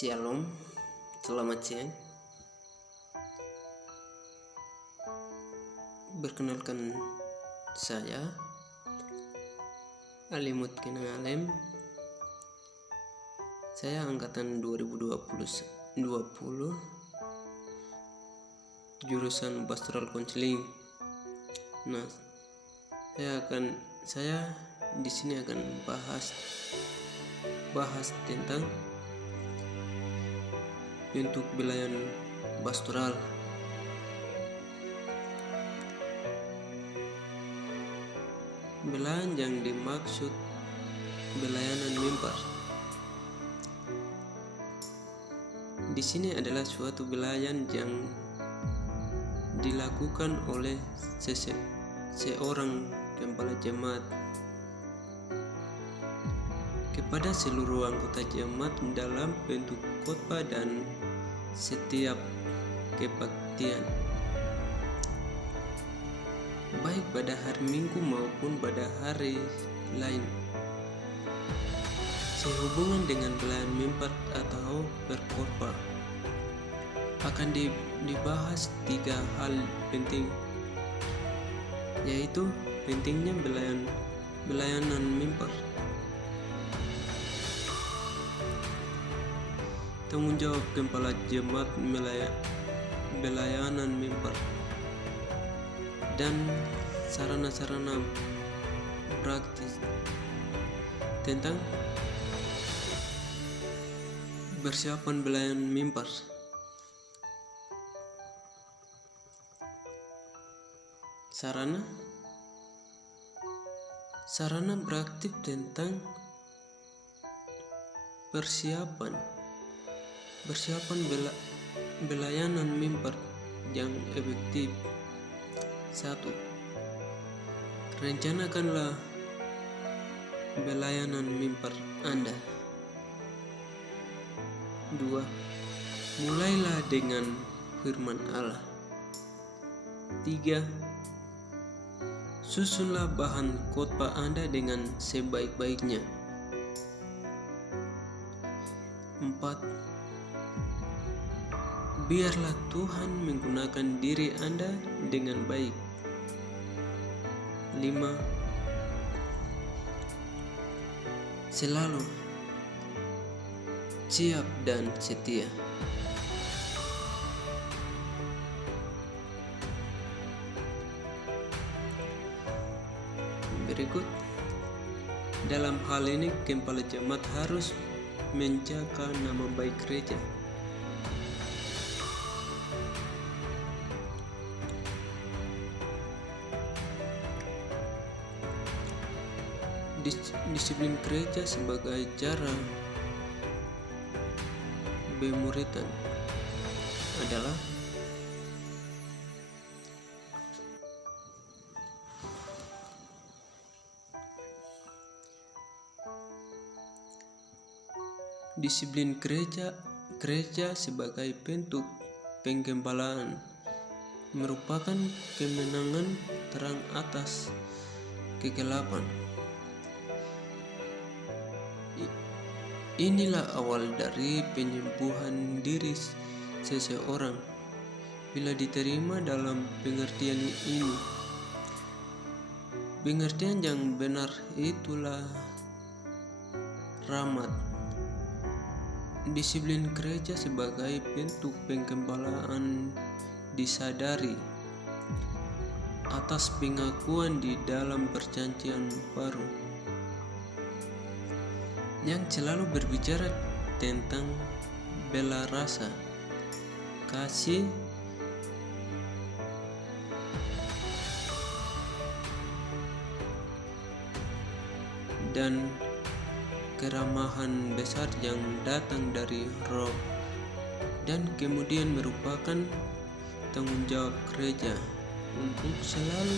Shalom, selamat siang. Perkenalkan, saya Alimut Kinangalem. Saya angkatan 2020, jurusan Pastoral Counseling. Nah, saya di sini akan bahas tentang bentuk pelayanan pastoral. Pelayanan yang dimaksud pelayanan mimbar di sini adalah suatu pelayanan yang dilakukan oleh seorang kepala jemaat kepada seluruh anggota jemaat dalam bentuk khotbah dan setiap kebaktian, baik pada hari Minggu maupun pada hari lain. Sehubungan dengan pelayanan mimbar atau berkhotbah akan dibahas 3 hal penting, yaitu pentingnya pelayanan mimbar, tanggung jawab kepala jemaat pelayanan mimbar, dan sarana-sarana praktis tentang persiapan pelayanan mimbar. Sarana praktik tentang persiapan pelayanan mimbar yang efektif. 1. Rencanakanlah pelayanan mimbar Anda. 2. Mulailah dengan firman Allah. 3. Susunlah bahan khotbah Anda dengan sebaik-baiknya. 4. Biarlah Tuhan menggunakan diri Anda dengan baik. 5. Selalu siap dan setia. Berikut, dalam hal ini kepala jemaat harus menjaga nama baik gereja. Disiplin gereja sebagai cara pemuritan adalah disiplin gereja sebagai bentuk penggembalaan merupakan kemenangan terang atas kegelapan. Inilah awal dari penyembuhan diri seseorang bila diterima dalam pengertian ini. Pengertian yang benar itulah rahmat. Disiplin gereja sebagai bentuk penggembalaan disadari atas pengakuan di dalam perjanjian baru yang selalu berbicara tentang bela rasa, kasih, dan keramahan besar yang datang dari Roh, dan kemudian merupakan tanggung jawab gereja untuk selalu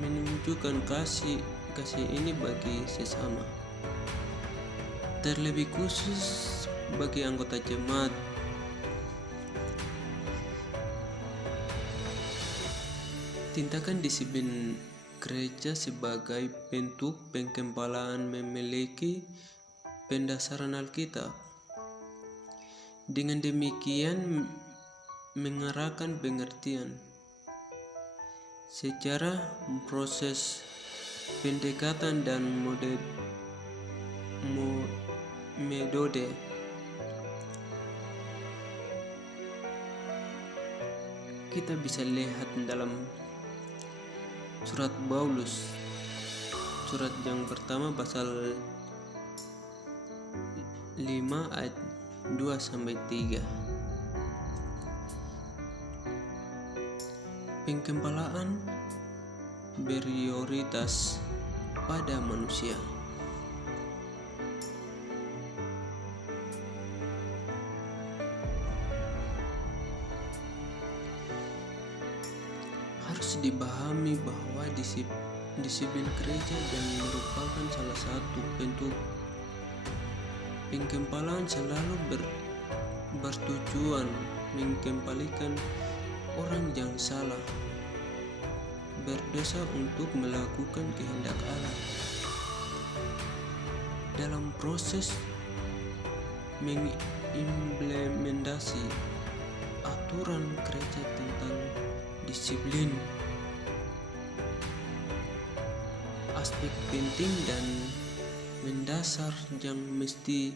menunjukkan kasih ini bagi sesama, terlebih khusus bagi anggota jemaat. Tindakan disiplin gereja sebagai bentuk penggembalaan memiliki pendasaran Alkitab. Dengan demikian mengarahkan pengertian secara proses pendekatan dan metode. Kita bisa lihat dalam surat Paulus, surat yang pertama pasal 5 ayat 2-3. Penggempalaan prioritas pada manusia. Harus dipahami bahwa disiplin gereja dan merupakan salah satu bentuk penggempalaan selalu bertujuan mengembalikan orang yang salah berdosa untuk melakukan kehendak Allah. Dalam proses mengimplementasi aturan gereja tentang disiplin, aspek penting dan mendasar yang mesti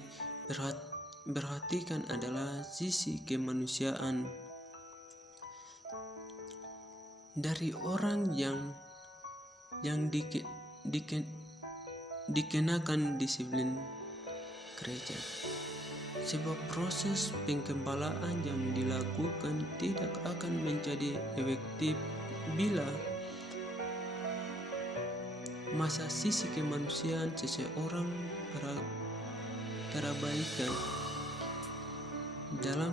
perhatikan adalah sisi kemanusiaan dari orang yang dikenakan disiplin gereja. Sebab proses penggempalaan yang dilakukan tidak akan menjadi efektif bila masa sisi kemanusiaan seseorang terabaikan dalam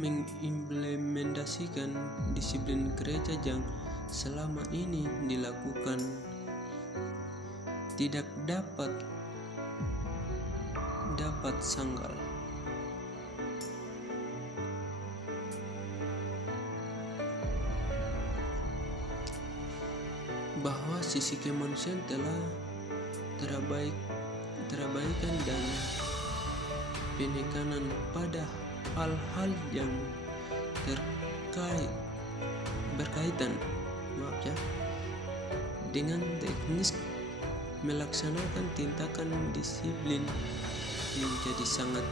mengimplementasikan disiplin gereja yang selama ini dilakukan. Tidak dapat sangkal bahwa sisi kemanusiaan telah terabaikan dan penekanan pada hal-hal yang berkaitan dengan teknis melaksanakan tindakan disiplin menjadi sangat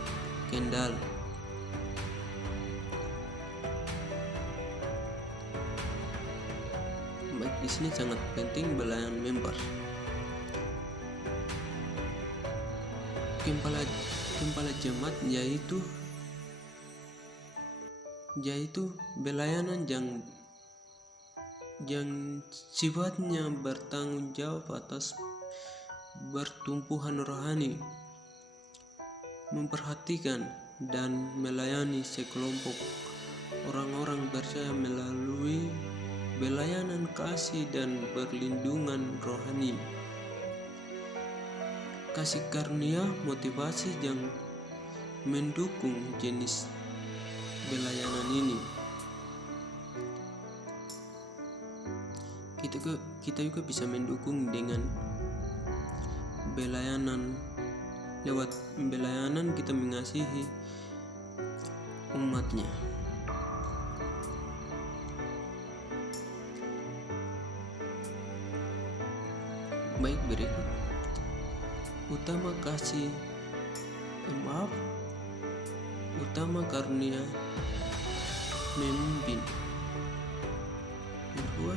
kendal. Baik, di sini sangat penting pelayanan member. Kepala jemaat yaitu pelayanan yang sifatnya bertanggung jawab atas pertumbuhan rohani, memperhatikan dan melayani sekelompok orang-orang percaya melalui pelayanan kasih dan perlindungan rohani. Kasih karunia motivasi yang mendukung jenis pelayanan ini. Kita juga bisa mendukung dengan pelayanan. Lewat pelayanan kita mengasihi umatnya. Baik, berikut utama karunia memimpin. Kedua,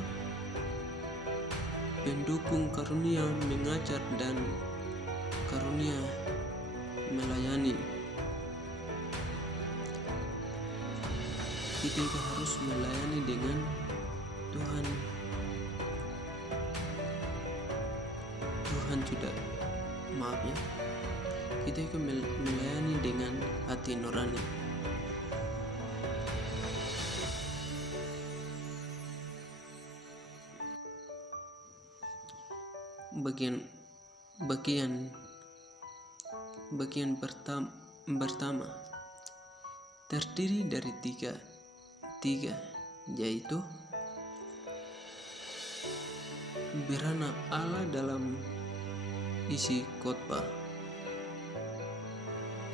pendukung karunia mengajar dan karunia melayani. Kita juga harus melayani dengan Tuhan sudah kita juga melayani dengan hati nurani. Bagian pertama terdiri dari tiga, yaitu beranak Allah dalam isi khotbah.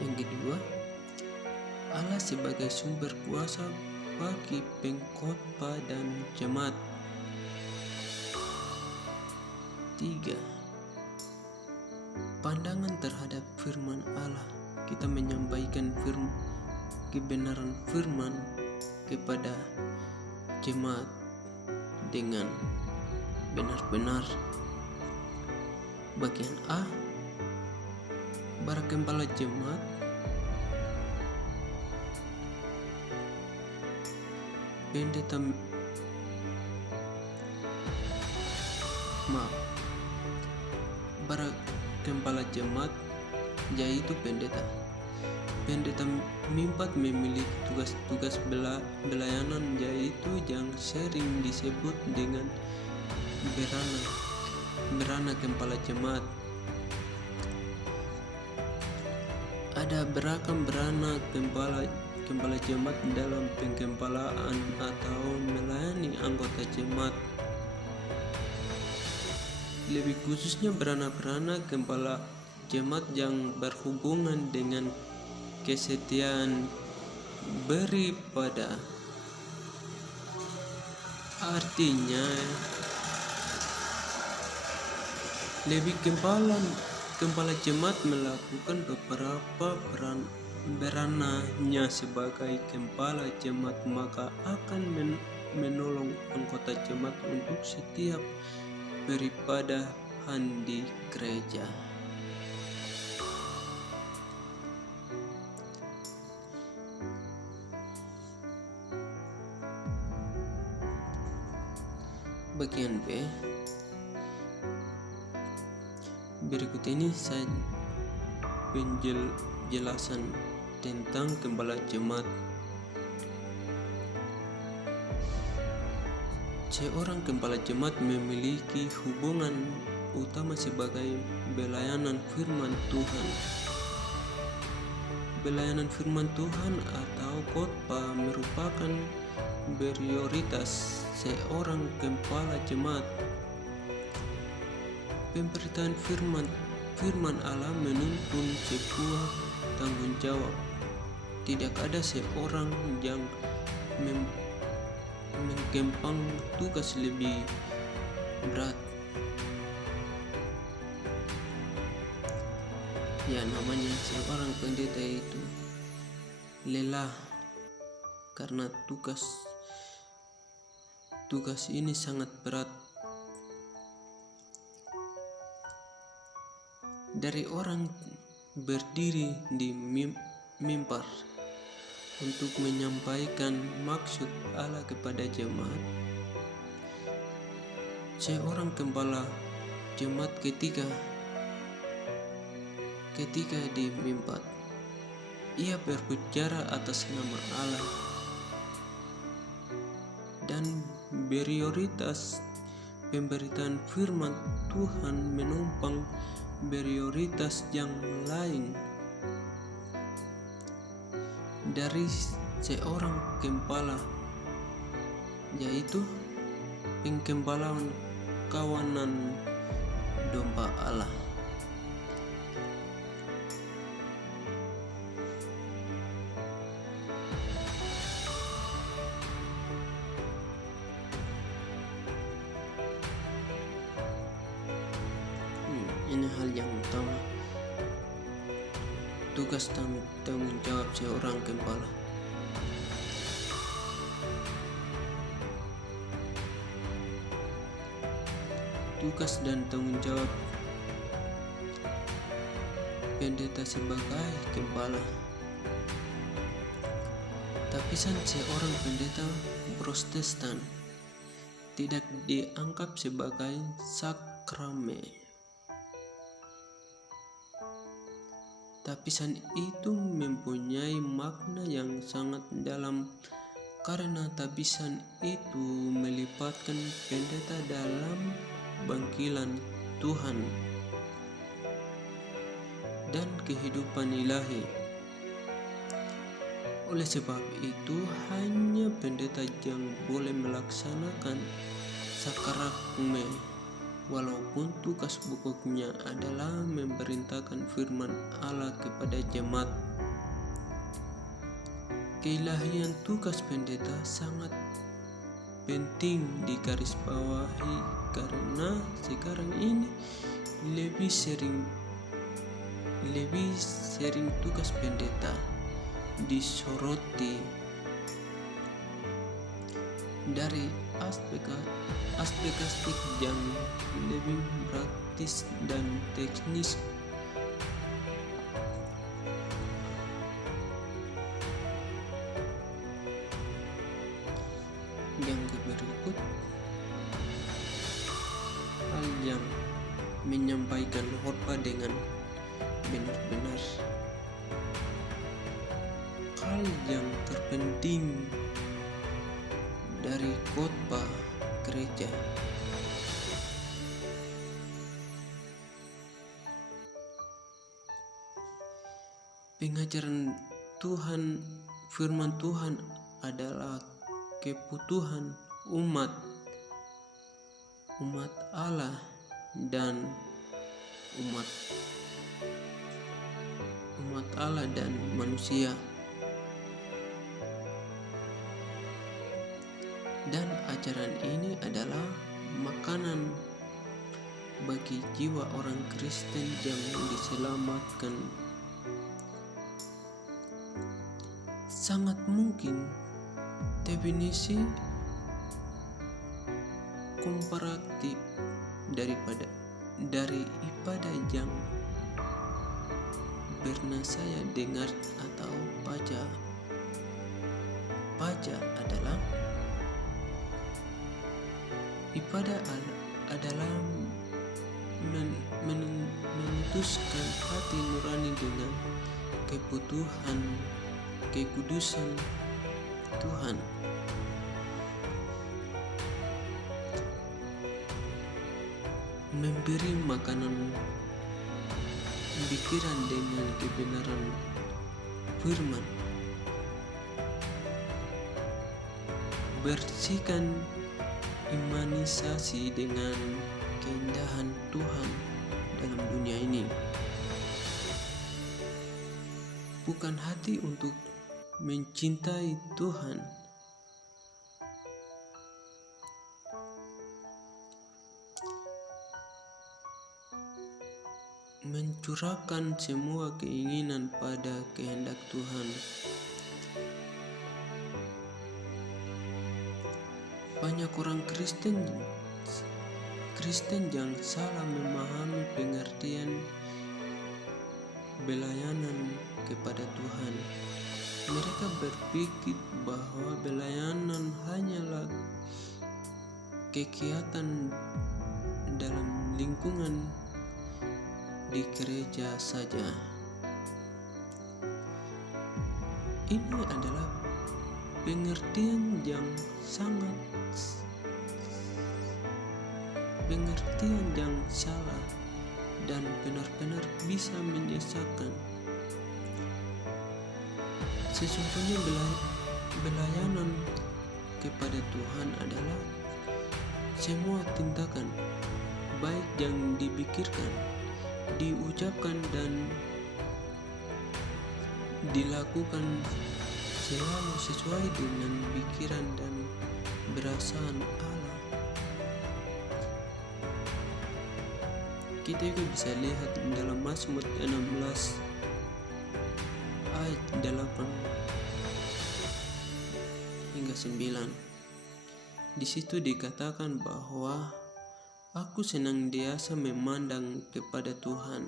Yang kedua, Allah sebagai sumber kuasa bagi pengkhotbah dan jemaat. 3. Pandangan terhadap firman Allah. Kita menyampaikan kebenaran firman kepada jemaat dengan benar-benar. Bagian A, para kepala jemaat para kepala jemaat yaitu pendeta. Pendeta mimpat memiliki tugas-tugas pelayanan yaitu yang sering disebut dengan berana kepala jemaat. Ada beragam berana kepala jemaat dalam pengkempalaan atau melayani anggota jemaat. Lebih khususnya berana-berana kepala jemaat yang berhubungan dengan kesetiaan beribadah. Artinya, lebih kepala jemaat melakukan beberapa berananya sebagai kepala jemaat, maka akan menolong anggota jemaat untuk setiap peribadahan di gereja. Bagian B. Berikut ini saya penjelasan tentang kepala jemaat. Seorang kepala jemaat memiliki hubungan utama sebagai pelayanan firman Tuhan. Pelayanan firman Tuhan atau khotbah merupakan prioritas seorang kepala jemaat. Pemberitaan firman Allah menuntun sebuah tanggung jawab. Tidak ada seorang yang mengemban tugas lebih berat. Ya, namanya seorang pendeta itu lelah karena tugas ini sangat berat. Dari orang berdiri di mimbar untuk menyampaikan maksud Allah kepada jemaat. Seorang kepala jemaat ketika di mimbar, ia berbicara atas nama Allah dan prioritas pemberitaan firman Tuhan menumpang prioritas yang lain dari seorang kepala, yaitu penggembalaan kawanan domba Allah. Ini hal yang utama, tugas dan tanggung jawab seorang kepala. Tugas dan tanggung jawab pendeta sebagai kepala. Tapisan seorang pendeta Protestan tidak dianggap sebagai sakramen. Tapisan itu mempunyai makna yang sangat dalam karena tapisan itu melibatkan pendeta dalam panggilan Tuhan dan kehidupan ilahi. Oleh sebab itu, hanya pendeta yang boleh melaksanakan sakramen walaupun tugas pokoknya adalah memerintahkan firman Allah kepada jemaat. Keilahian tugas pendeta sangat penting digarisbawahi karena sekarang ini lebih sering tugas pendeta disoroti dari aspek yang lebih praktis dan teknis. Yang berikut, hal yang menyampaikan khotbah dengan benar-benar. Hal yang terpenting dari khotbah gereja. Pengajaran Tuhan, firman Tuhan adalah kebutuhan umat Allah dan umat Allah dan manusia. Dan ajaran ini adalah makanan bagi jiwa orang Kristen yang diselamatkan. Sangat mungkin definisi komparatif dari ibadah yang pernah saya dengar atau baca adalah ibadah adalah memutuskan hati nurani dengan kekudusan Tuhan. Memberi makanan pikiran dengan kebenaran firman. Bersihkan imanisasi dengan keindahan Tuhan dalam dunia ini. Bukan hati untuk mencintai Tuhan. Mencurahkan semua keinginan pada kehendak Tuhan. Banyak orang Kristen yang salah memahami pengertian pelayanan kepada Tuhan. Mereka berpikir bahwa pelayanan hanyalah kegiatan dalam lingkungan di gereja saja. Ini adalah pengertian yang salah dan benar-benar bisa menyesatkan. Sesungguhnya pelayanan kepada Tuhan adalah semua tindakan baik yang dipikirkan, diucapkan dan dilakukan selalu sesuai dengan pikiran dan perasaan Allah. Kita juga bisa lihat dalam Mazmur 16 ayat 8 hingga 9. Di situ dikatakan bahwa aku senantiasa memandang kepada Tuhan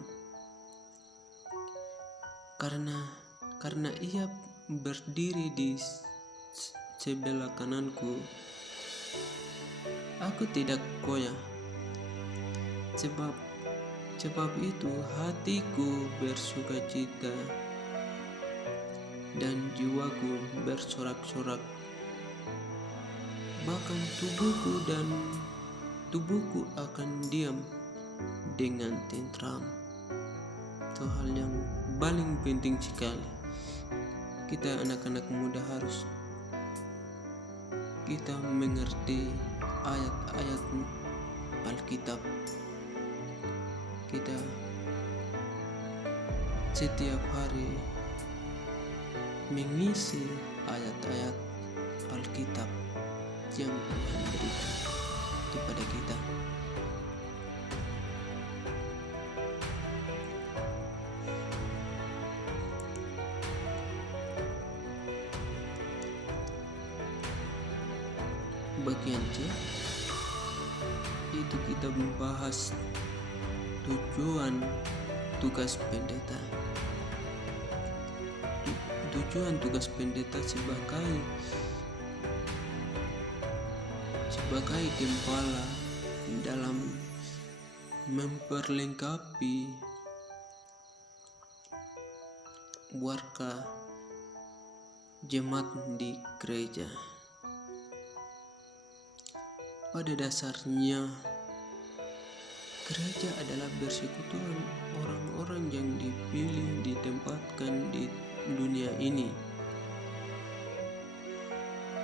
karena Ia berdiri di sebelah kananku. Aku tidak goyah. Sebab itu hatiku bersukacita dan jiwaku bersorak-sorak. Bahkan tubuhku akan diam dengan tentram. Itu hal yang paling penting sekali. Kita anak-anak muda harus kita mengerti ayat-ayat Alkitab. Kita setiap hari mengisi ayat-ayat Alkitab yang Tuhan berikan kepada kita. Bagian C itu kita membahas tujuan tugas pendeta. Tujuan tugas pendeta sebagai gembala dalam memperlengkapi warga jemaat di gereja. Pada dasarnya, gereja adalah persekutuan orang-orang yang dipilih ditempatkan di dunia ini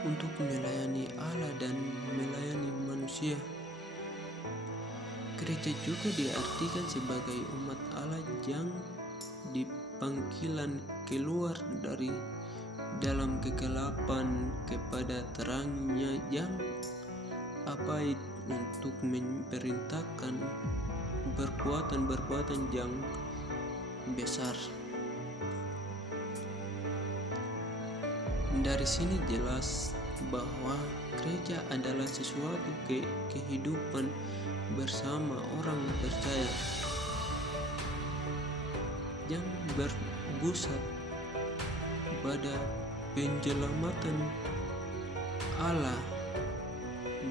untuk melayani Allah dan melayani manusia. Gereja juga diartikan sebagai umat Allah yang dipanggilan keluar dari dalam kegelapan kepada terangnya yang abadi untuk memerintahkan perbuatan yang besar. Dari sini jelas bahwa gereja adalah sesuatu kehidupan bersama orang percaya yang berpusat pada penyelamatan Allah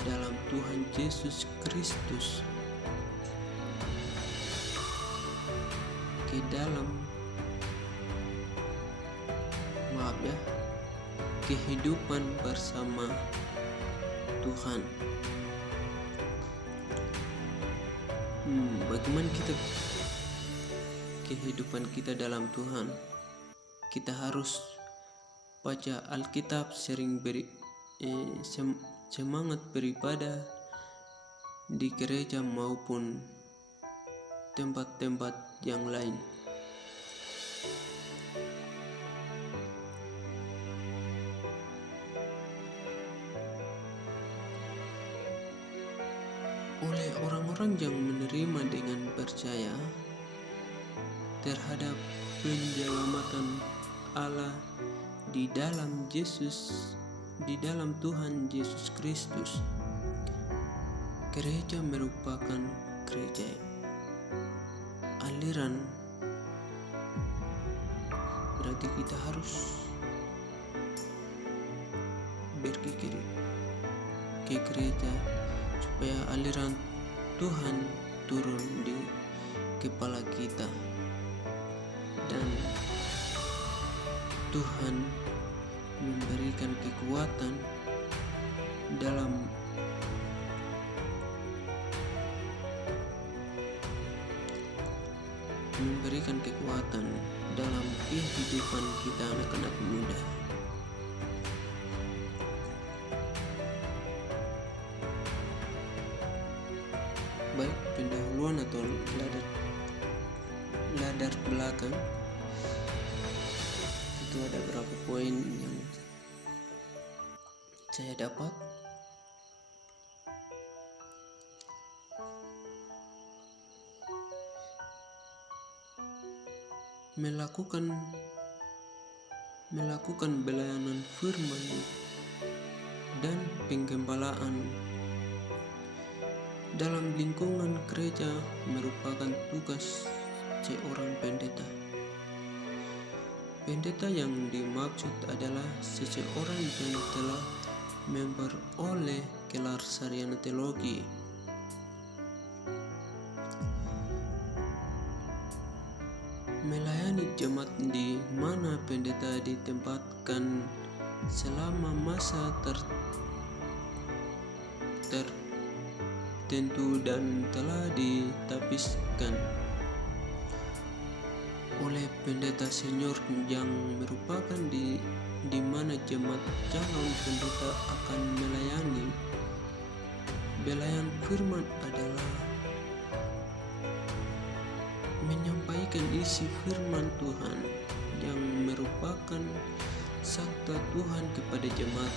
dalam Tuhan Yesus Kristus ke dalam kehidupan bersama Tuhan. Bagaimana kehidupan kita dalam Tuhan? Kita harus baca Alkitab, sering semangat beribadah di gereja maupun tempat-tempat yang lain. Oleh orang-orang yang menerima dengan percaya terhadap penyelamatan Allah di dalam Tuhan Yesus Kristus, gereja merupakan gereja aliran. Berarti kita harus berpikir ke gereja supaya aliran Tuhan turun di kepala kita dan Tuhan memberikan kekuatan dalam kehidupan kita anak-anak muda. Baik, pendahuluan atau ladar belakang itu ada berapa poin yang saya dapat. Melakukan pelayanan firman dan penggembalaan dalam lingkungan gereja merupakan tugas seorang pendeta. Pendeta yang dimaksud adalah seseorang yang telah memperoleh gelar sarjana teologi. Melayani jemaat di mana pendeta ditempatkan selama masa tertentu dan telah ditapiskan oleh pendeta senior yang merupakan di mana jemaat calon pendeta akan melayani belayan firman adalah menyampaikan isi firman Tuhan yang merupakan sabda Tuhan kepada jemaat.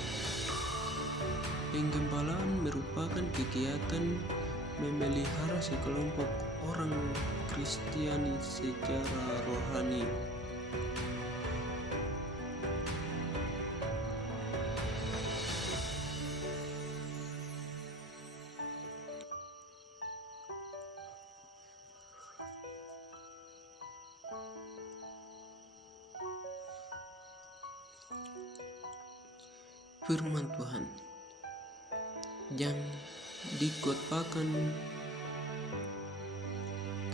Penggembalaan merupakan kegiatan memelihara sekelompok orang Kristiani secara rohani. Firman Tuhan yang dikotbahkan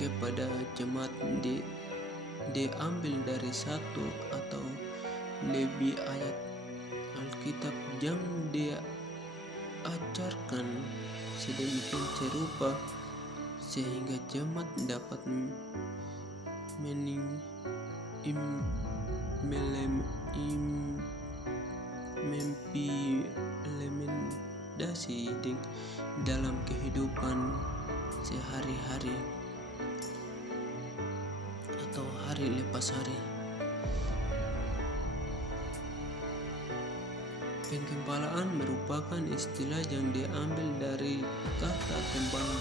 kepada jemaat diambil dari satu atau lebih ayat Alkitab yang dia ajarkan sedemikian serupa sehingga jemaat dapat mengimplementasi dalam kehidupan sehari-hari atau hari lepas hari. Penggembalaan merupakan istilah yang diambil dari kata gembala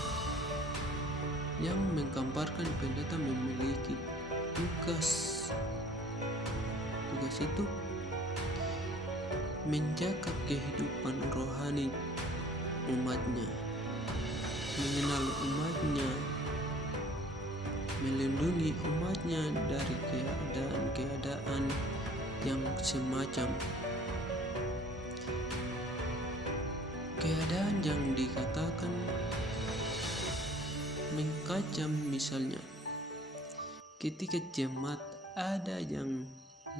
yang menggambarkan pendeta memiliki tugas itu menjaga kehidupan rohani umatnya, mengenal umatnya, melindungi umatnya dari keadaan-keadaan yang semacam keadaan yang dikatakan mengkacam. Misalnya ketika jemaat ada yang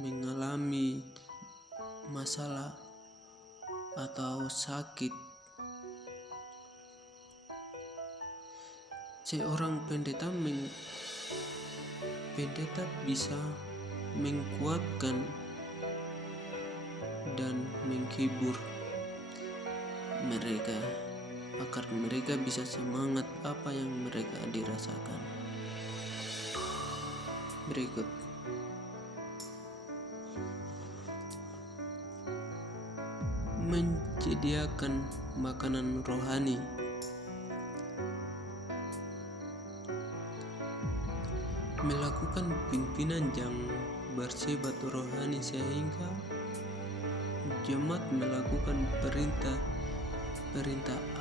mengalami masalah atau sakit, seorang pendeta bisa menguatkan dan menghibur mereka agar mereka bisa semangat apa yang mereka dirasakan. Berikut menyediakan makanan rohani. Melakukan pimpinan yang bersifat rohani sehingga jemaat melakukan perintah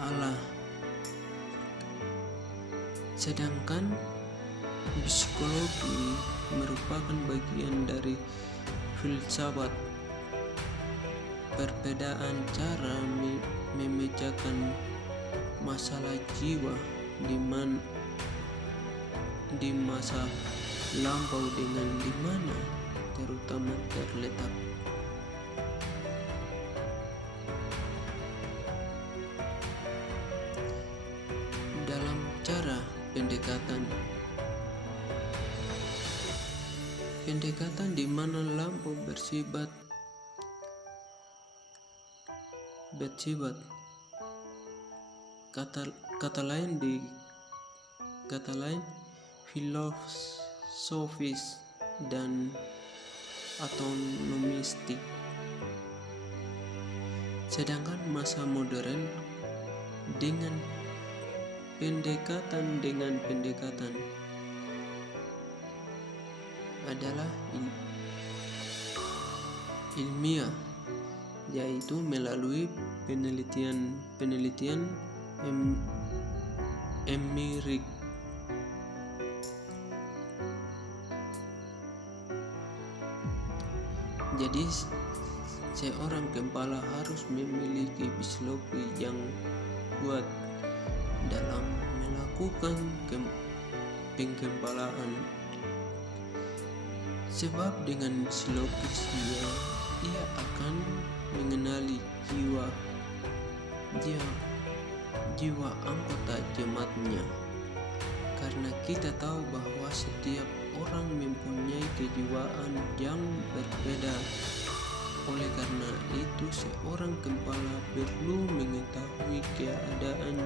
Allah. Sedangkan psikologi merupakan bagian dari filsafat. Perbedaan cara memecahkan masalah jiwa di masa lampau dengan di mana terutama terletak dalam cara pendekatan di mana lampau bersifat kata lain filosofis dan autonomistik. Sedangkan masa modern dengan pendekatan adalah ilmiah, yaitu melalui penelitian empirik. Jadi seorang gembala harus memiliki psikologi yang kuat dalam melakukan penggembalaan, sebab dengan psikologisnya ia akan mengenali jiwa anggota jemaatnya, karena kita tahu bahwa setiap orang mempunyai kejiwaan yang berbeda. Oleh karena itu, seorang kepala perlu mengetahui keadaan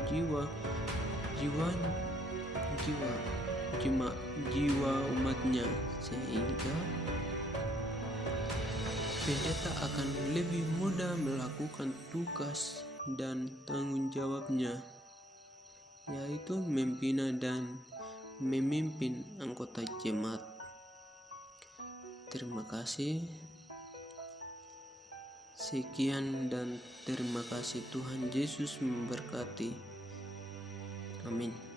jiwa umatnya, sehingga pendeta akan lebih mudah melakukan tugas dan tanggung jawabnya, yaitu membina dan memimpin anggota jemaat. Terima kasih. Sekian dan terima kasih. Tuhan Yesus memberkati. Amin.